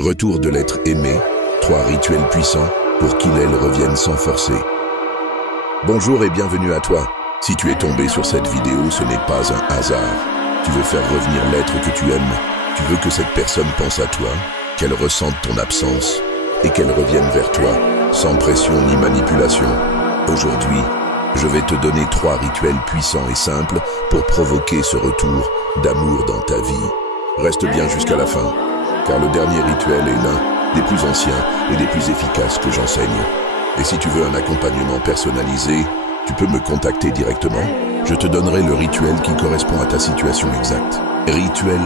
Retour de l'être aimé, 3 rituels puissants pour qu'il elle revienne sans forcer. Bonjour et bienvenue à toi. Si tu es tombé sur cette vidéo, ce n'est pas un hasard. Tu veux faire revenir l'être que tu aimes. Tu veux que cette personne pense à toi, qu'elle ressente ton absence et qu'elle revienne vers toi, sans pression ni manipulation. Aujourd'hui, je vais te donner 3 rituels puissants et simples pour provoquer ce retour d'amour dans ta vie. Reste bien jusqu'à la fin, car le dernier rituel est l'un des plus anciens et des plus efficaces que j'enseigne. Et si tu veux un accompagnement personnalisé, tu peux me contacter directement. Je te donnerai le rituel qui correspond à ta situation exacte. Rituel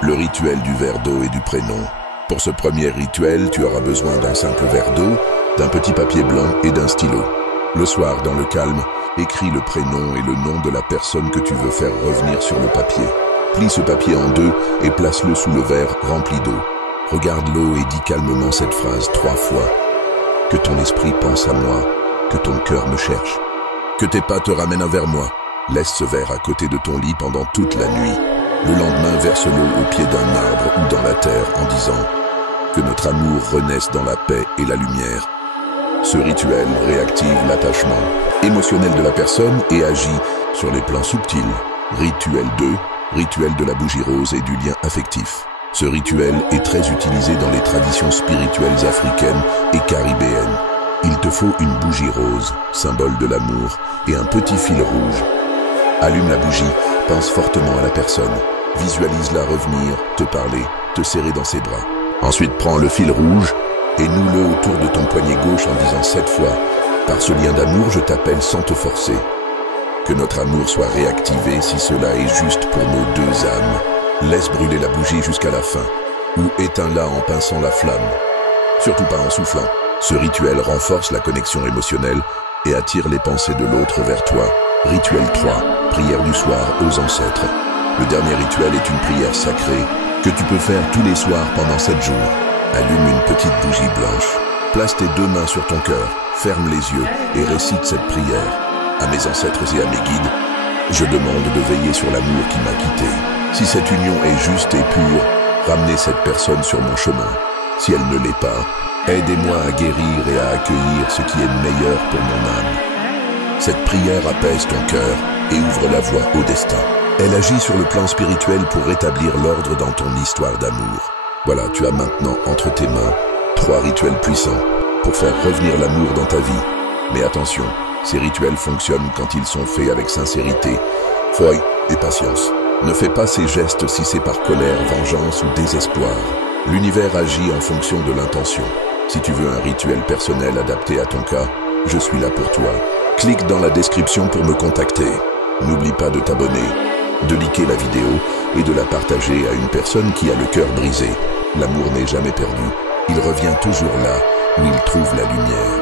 1. Le rituel du verre d'eau et du prénom. Pour ce premier rituel, tu auras besoin d'un simple verre d'eau, d'un petit papier blanc et d'un stylo. Le soir, dans le calme, écris le prénom et le nom de la personne que tu veux faire revenir sur le papier. Plie ce papier en 2 et place-le sous le verre rempli d'eau. Regarde l'eau et dis calmement cette phrase 3 fois. Que ton esprit pense à moi, que ton cœur me cherche. Que tes pas te ramènent vers moi. Laisse ce verre à côté de ton lit pendant toute la nuit. Le lendemain, verse l'eau au pied d'un arbre ou dans la terre en disant que notre amour renaisse dans la paix et la lumière. Ce rituel réactive l'attachement émotionnel de la personne et agit sur les plans subtils. Rituel 2. Rituel de la bougie rose et du lien affectif. Ce rituel est très utilisé dans les traditions spirituelles africaines et caribéennes. Il te faut une bougie rose, symbole de l'amour, et un petit fil rouge. Allume la bougie, pense fortement à la personne. Visualise-la revenir, te parler, te serrer dans ses bras. Ensuite, prends le fil rouge et noue-le autour de ton poignet gauche en disant 7 fois « Par ce lien d'amour, je t'appelle sans te forcer ». Que notre amour soit réactivé si cela est juste pour nos 2 âmes. Laisse brûler la bougie jusqu'à la fin, ou éteins-la en pinçant la flamme. Surtout pas en soufflant. Ce rituel renforce la connexion émotionnelle et attire les pensées de l'autre vers toi. Rituel 3. Prière du soir aux ancêtres. Le dernier rituel est une prière sacrée que tu peux faire tous les soirs pendant 7 jours. Allume une petite bougie blanche. Place tes 2 mains sur ton cœur, ferme les yeux et récite cette prière. À mes ancêtres et à mes guides, je demande de veiller sur l'amour qui m'a quitté. Si cette union est juste et pure, ramenez cette personne sur mon chemin. Si elle ne l'est pas, aidez-moi à guérir et à accueillir ce qui est meilleur pour mon âme. Cette prière apaise ton cœur et ouvre la voie au destin. Elle agit sur le plan spirituel pour rétablir l'ordre dans ton histoire d'amour. Voilà, tu as maintenant entre tes mains 3 rituels puissants pour faire revenir l'amour dans ta vie. Mais attention, ces rituels fonctionnent quand ils sont faits avec sincérité, foi et patience. Ne fais pas ces gestes si c'est par colère, vengeance ou désespoir. L'univers agit en fonction de l'intention. Si tu veux un rituel personnel adapté à ton cas, je suis là pour toi. Clique dans la description pour me contacter. N'oublie pas de t'abonner, de liker la vidéo et de la partager à une personne qui a le cœur brisé. L'amour n'est jamais perdu. Il revient toujours là où il trouve la lumière.